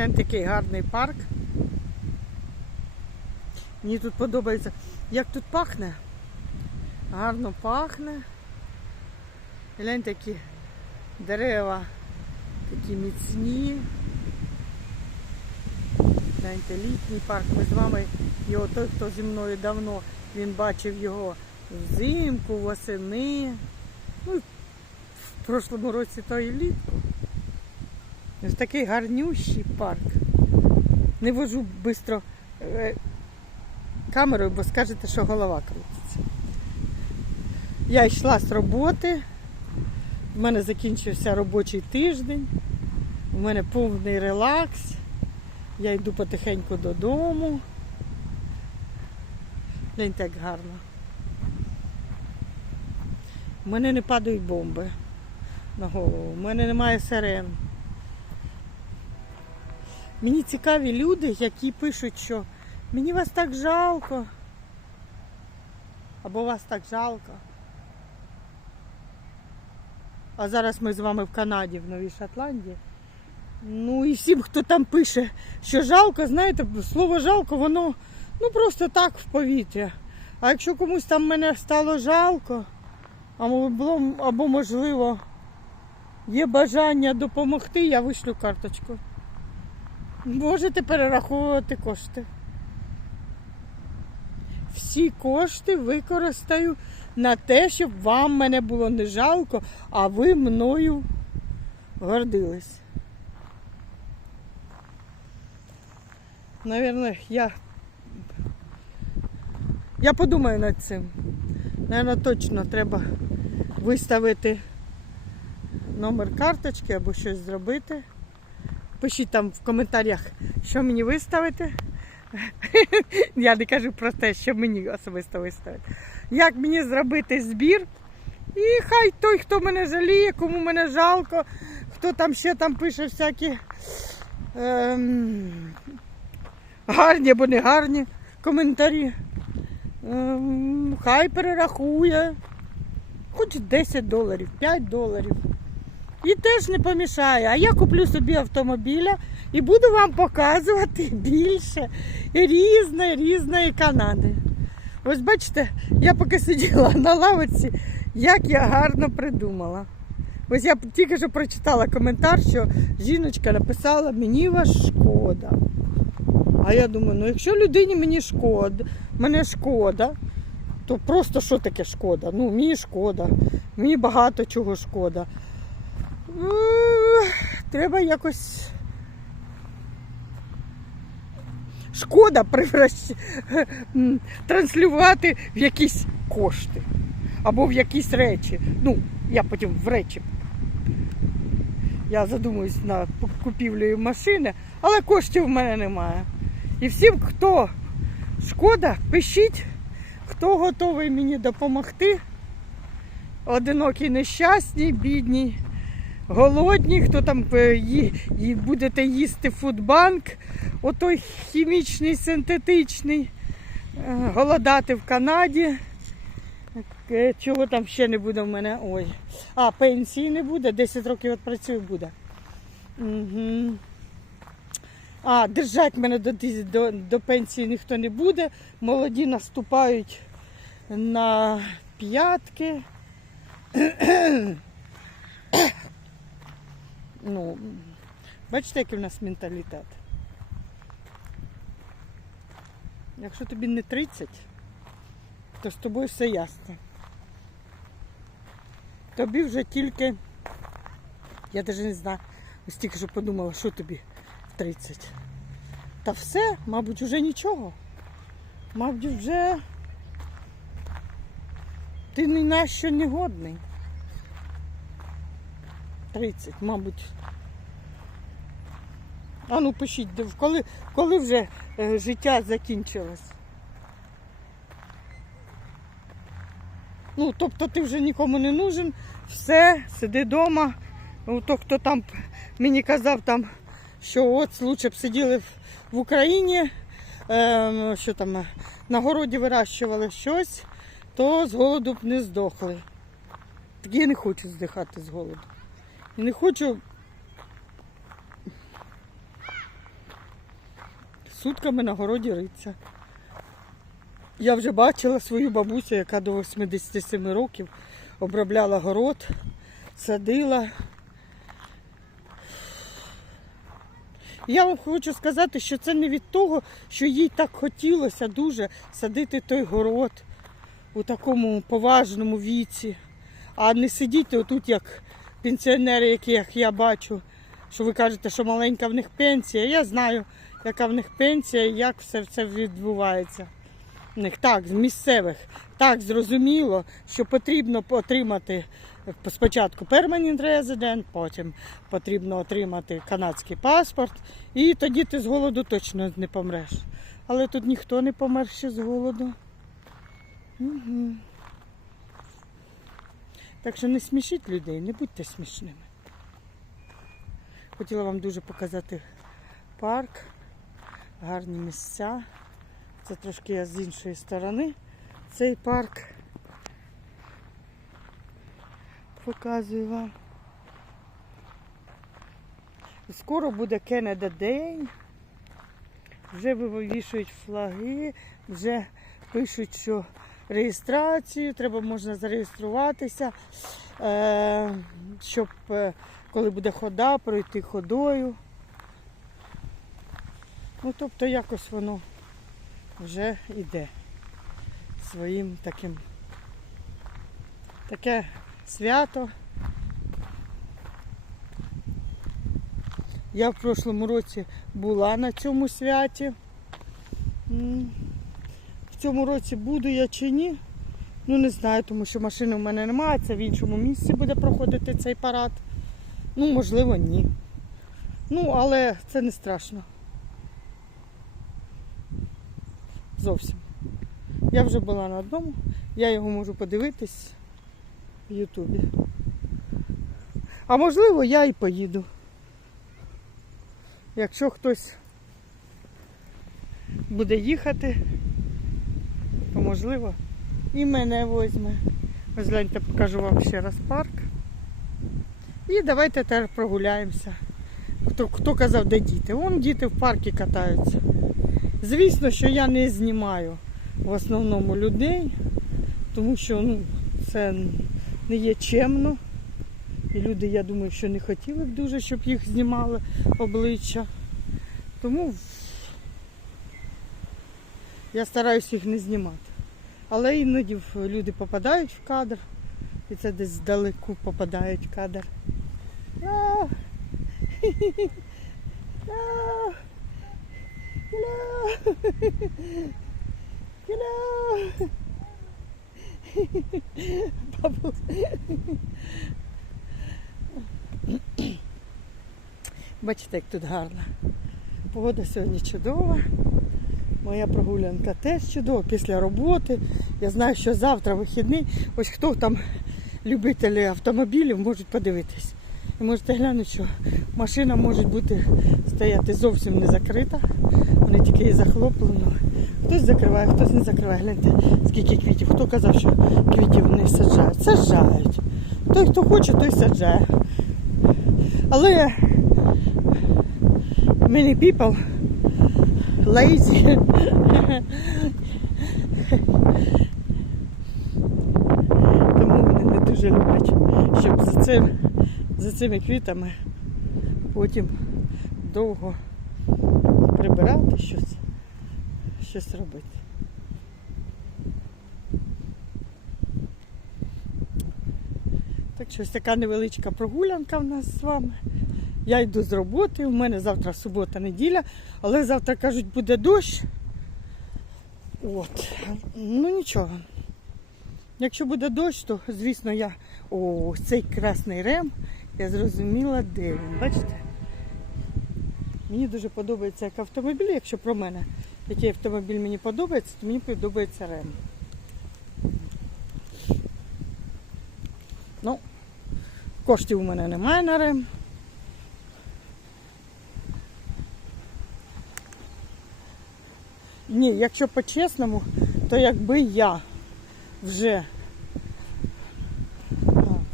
Гляньте, такий гарний парк. Мені тут подобається. Як тут пахне? Гарно пахне. Гляньте, які дерева такі міцні. Гляньте, літній парк. Ми з вами його той, хто зі мною давно, він бачив його взимку, восени. Ну, в прошлому році то і влітку. Такий гарнющий парк. Не вожу швидко камерою, бо скажете, що голова крутиться. Я йшла з роботи. У мене закінчився робочий тиждень. У мене повний релакс. Я йду потихеньку додому. Гляньте, як гарно. У мене не падають бомби на голову. У мене немає сирен. Мені цікаві люди, які пишуть, що мені вас так жалко. Або вас так жалко. А зараз ми з вами в Канаді, в Новій Шотландії. Ну і всім, хто там пише, що жалко, знаєте, слово жалко, воно ну просто так в повітря. А якщо комусь там мене стало жалко, або, було, або можливо, є бажання допомогти, я вишлю карточку. Можете перераховувати кошти. Всі кошти використаю на те, щоб вам мене було не жалко, а ви мною гордились. Наверное, я, я подумаю над цим. Наверное, точно треба виставити номер карточки або щось зробити. Пишіть там в коментарях, що мені виставити. Я не кажу про те, що мені особисто виставити. Як мені зробити збір? І хай той, хто мене жаліє, кому мене жалко, хто там ще там пише всякі ем, гарні або не гарні коментарі. Ем, хай перерахує. Хоч 10 доларів, 5 доларів. І теж не помішає. А я куплю собі автомобіля і буду вам показувати більше різної різної Канади. Ось бачите, я поки сиділа на лавиці, як я гарно придумала. Ось я тільки що прочитала коментар, що жіночка написала, мені вас шкода. А я думаю, ну якщо людині мені шкода, мене шкода, то просто що таке шкода? Ну, мені шкода, мені багато чого шкода. М, Треба якось. Шкода превращ... транслювати в якісь кошти або в якісь речі. Ну, я потім в речі. Я задумуюсь над купівлею машини, але коштів в мене немає. І всім, хто шкода, пишіть, хто готовий мені допомогти. Одинокий, нещасний, бідний голодні, хто там е, будете їсти фудбанк, отой хімічний, синтетичний, е, голодати в Канаді. Е, Чого там ще не буде в мене? Ой. А, пенсії не буде, 10 років відпрацюю буде. Угу. А, держать мене до, до, до пенсії ніхто не буде. Молоді наступають на п'ятки. Ну, бачите, який в нас менталітет. Якщо тобі не 30, то з тобою все ясно. Тобі вже тільки, я навіть не знаю, ось тільки що подумала, що тобі 30. Та все, мабуть, вже нічого. Мабуть, вже ти ні на що не годний. 30, мабуть. А ну пишіть, коли, коли вже е, життя закінчилось. Ну, тобто ти вже нікому не нужен, все, сиди вдома. То, хто там мені казав, там, що от лучше б сиділи в, Україні, е, що там е, на городі вирощували щось, то з голоду б не здохли. Так я не хочу здихати з голоду. Не хочу сутками на городі риться. Я вже бачила свою бабусю, яка до 87 років обробляла город, садила. Я вам хочу сказати, що це не від того, що їй так хотілося дуже садити той город у такому поважному віці, а не сидіти отут, як пенсіонери, яких я бачу, що ви кажете, що маленька в них пенсія. Я знаю, яка в них пенсія і як все це відбувається. В них так, з місцевих. Так, зрозуміло, що потрібно отримати спочатку permanent resident, потім потрібно отримати канадський паспорт, і тоді ти з голоду точно не помреш. Але тут ніхто не помер ще з голоду. Угу. Так що не смішіть людей, не будьте смішними. Хотіла вам дуже показати парк, гарні місця. Це трошки я з іншої сторони. Цей парк показую вам. Скоро буде Canada Day. Вже вивішують флаги, вже пишуть, що реєстрацію, треба можна зареєструватися, е, щоб е, коли буде хода, пройти ходою. Ну, тобто якось воно вже йде своїм таким таке свято. Я в прошлому році була на цьому святі. В цьому році буду я чи ні. Ну не знаю, тому що машини в мене немає, це в іншому місці буде проходити цей парад. Ну, можливо, ні. Ну, але це не страшно. Зовсім. Я вже була на одному, я його можу подивитись в Ютубі. А можливо, я і поїду. Якщо хтось буде їхати, то можливо і мене возьме. Ось покажу вам ще раз парк. І давайте тепер прогуляємося. Хто, хто казав, де діти? Вон діти в парку катаються. Звісно, що я не знімаю в основному людей, тому що ну, це не є чемно. І люди, я думаю, що не хотіли б дуже, щоб їх знімали обличчя. Тому я стараюся їх не знімати. Але іноді люди попадають в кадр, і це десь здалеку попадають в кадр. А! Hello! Hello! Бабусь. Бачите, як тут гарно. Погода сьогодні чудова. Моя прогулянка теж чудова після роботи. Я знаю, що завтра вихідний. Ось хто там любителі автомобілів можуть подивитись. І можете глянути, що машина може бути стояти зовсім не закрита. Тільки її захлоплено. Хтось закриває, хтось не закриває. Гляньте, скільки квітів. Хто казав, що квітів не саджають? Саджають. Той, хто хоче, той саджає. Але many people lazy. Тому вони не дуже люблять, щоб за, цим, за цими квітами потім довго прибирати щось, щось робити. Так що ось така невеличка прогулянка в нас з вами. Я йду з роботи, у мене завтра субота, неділя, але завтра кажуть, буде дощ. От. Ну нічого. Якщо буде дощ, то звісно я. О, цей красний рем, я зрозуміла, де він. Бачите? Мені дуже подобається як автомобіль, якщо про мене, який автомобіль мені подобається, то мені подобається рем. Ну, коштів у мене немає на рем. Ні, якщо по-чесному, то якби я вже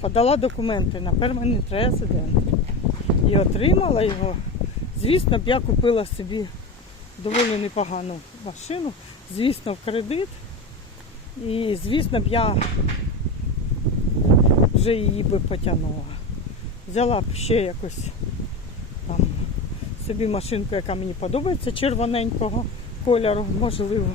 подала документи на Permanent Resident і отримала його, звісно б я купила собі доволі непогану машину. Звісно, в кредит. І, звісно, б я вже її би потягнула. Взяла б ще якось там собі машинку, яка мені подобається, червоненького кольору, можливо.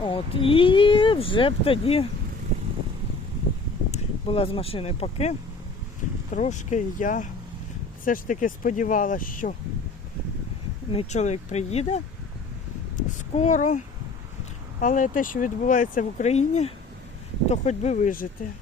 От. І вже б тоді була з машиною поки. Трошки я все ж таки сподівалася, що мій чоловік приїде скоро. Але те, що відбувається в Україні, то хоч би вижити.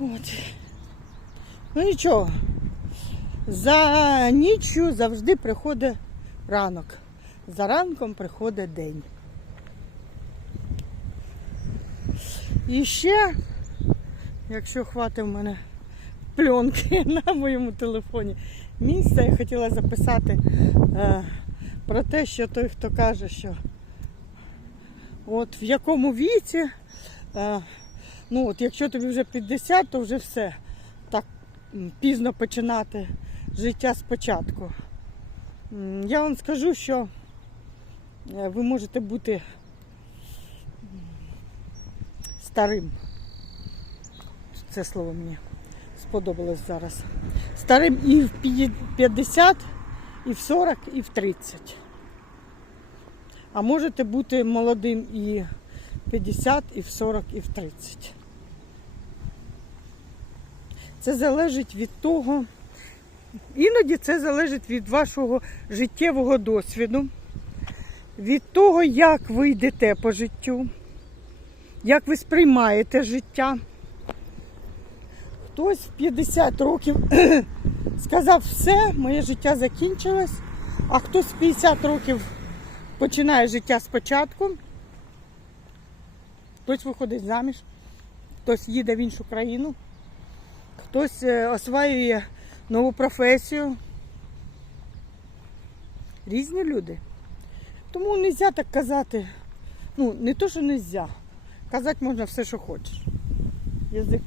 От. Ну нічого. За ніччю завжди приходить ранок. За ранком приходить день. І ще, якщо хватить в мене пленки на моєму телефоні, місце я хотіла записати е, про те, що той, хто каже, що от в якому віці, е, ну от якщо тобі вже 50, то вже все пізно починати життя спочатку. Я вам скажу, що е, ви можете бути старим. Це слово мені сподобалось зараз. Старим і в 50, і в 40, і в 30. А можете бути молодим і в 50, і в 40, і в 30. Це залежить від того, іноді це залежить від вашого життєвого досвіду, від того, як ви йдете по життю, як ви сприймаєте життя. Хтось в 50 років сказав, все, моє життя закінчилось, а хтось в 50 років починає життя спочатку, хтось виходить заміж, хтось їде в іншу країну, хтось е, осваює нову професію. Різні люди. Тому не можна так казати. Ну, не то, що не можна. Казати можна все, що хочеш. Язик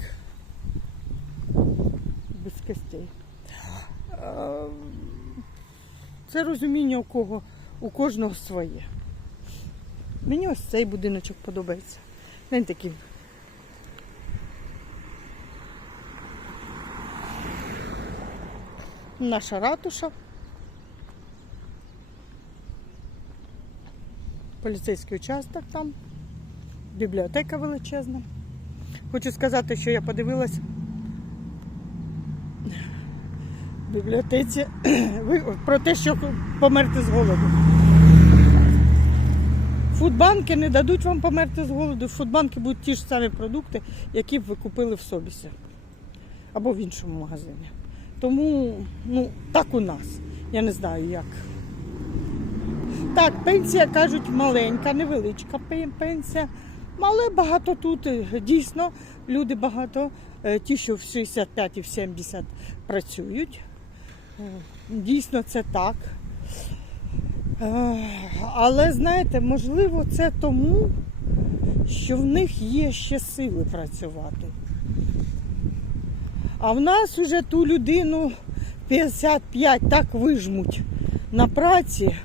без костей. Це розуміння у кого, у кожного своє. Мені ось цей будиночок подобається. Він такий. Наша ратуша. Поліцейський участок там. Бібліотека величезна. Хочу сказати, що я подивилась в бібліотеці про те, що померти з голоду. Фудбанки не дадуть вам померти з голоду. Фудбанки будуть ті ж самі продукти, які б ви купили в Собісі або в іншому магазині. Тому, ну, так у нас. Я не знаю як. Так, пенсія, кажуть, маленька, невеличка пенсія. Але багато тут е, дійсно люди багато, е, ті, що в 65 і в 70 працюють. Е, Дійсно, це так. Але знаєте, можливо, це тому, що в них є ще сили працювати. А в нас уже ту людину 55 так вижмуть на праці,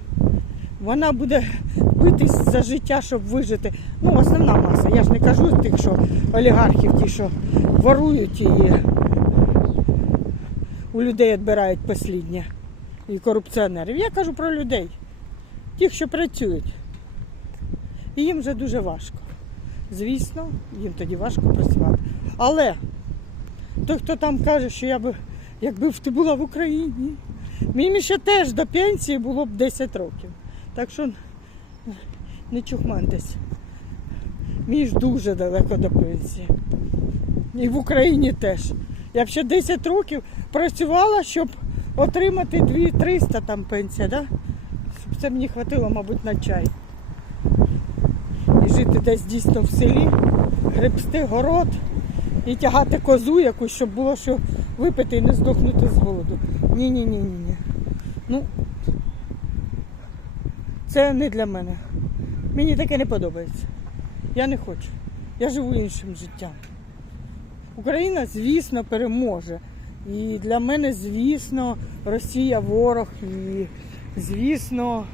вона буде битись за життя, щоб вижити. Ну, основна маса. Я ж не кажу тих, що олігархів, ті, що ворують і у людей відбирають посліднє. І корупціонерів. Я кажу про людей, тих, що працюють. І їм вже дуже важко. Звісно, їм тоді важко працювати. Але той, хто там каже, що я би, якби ти була в Україні, мені ще теж до пенсії було б 10 років. Так що не чухмантесь. Мені ж дуже далеко до пенсії. І в Україні теж. Я б ще 10 років працювала, щоб отримати 2-300 там пенсія, да? щоб це мені хватило, мабуть, на чай. І жити десь дійсно в селі, гребсти город і тягати козу якусь, щоб було що випити і не здохнути з голоду. Ні-ні-ні. ні. Ну, Це не для мене. Мені таке не подобається. Я не хочу. Я живу іншим життям. Україна, звісно, переможе. І для мене, звісно, Росія ворог. І, звісно,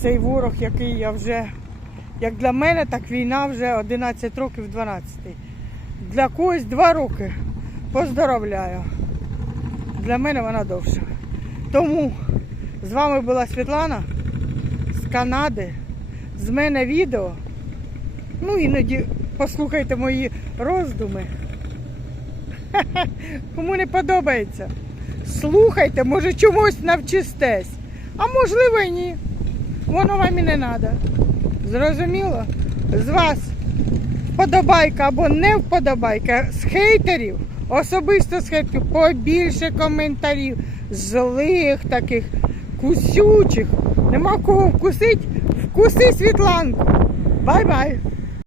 цей ворог, який я вже, як для мене, так війна вже 11 років 12. Для когось 2 роки. Поздоровляю. Для мене вона довша. Тому з вами була Світлана з Канади. З мене відео. Ну, іноді послухайте мої роздуми. Кому не подобається, слухайте, може чомусь навчистесь. А можливо і ні. Воно вам і не треба. Зрозуміло? З вас вподобайка або не вподобайка з хейтерів, особисто з хейтерів, побільше коментарів, злих таких, кусючих. Нема кого вкусить, вкуси Світланку. Бай-бай!